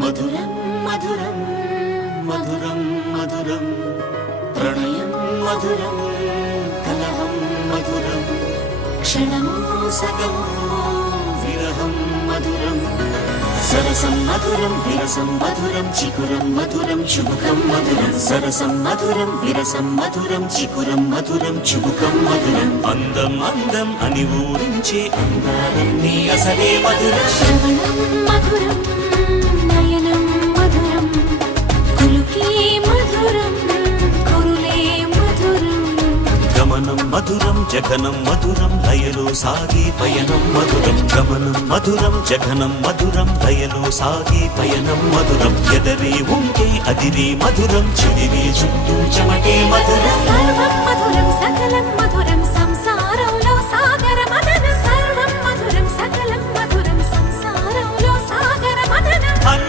మధురం మధురం మధురం మధురం ప్రణయం మధురం కలహం మధురం క్షణము సగము విరహం మధురం సరసం మధురం విరసం మధురం చికురం మధురం చుబుకం మధురం సరసం మధురం విరసం మధురం చికురం మధురం చుబుకం మధురం అందం అందం అని ఊరించే అందాలన్నీ అసలే మధురం శ్రవణం మధురం నయనం మధురం కులుకే మధురం కురులే మధురం గమనం మధురం జగనం మధురం లయలో సాగే పయనం మధురం గమనం మధురం జగనం మధురం లయలో సాగే పయనం మధురం ఎదరే ఉంటే అదిరే మధురం చెదిరే చుట్టూ చెమటే మధురం సర్వం మధురం సకలం మధురం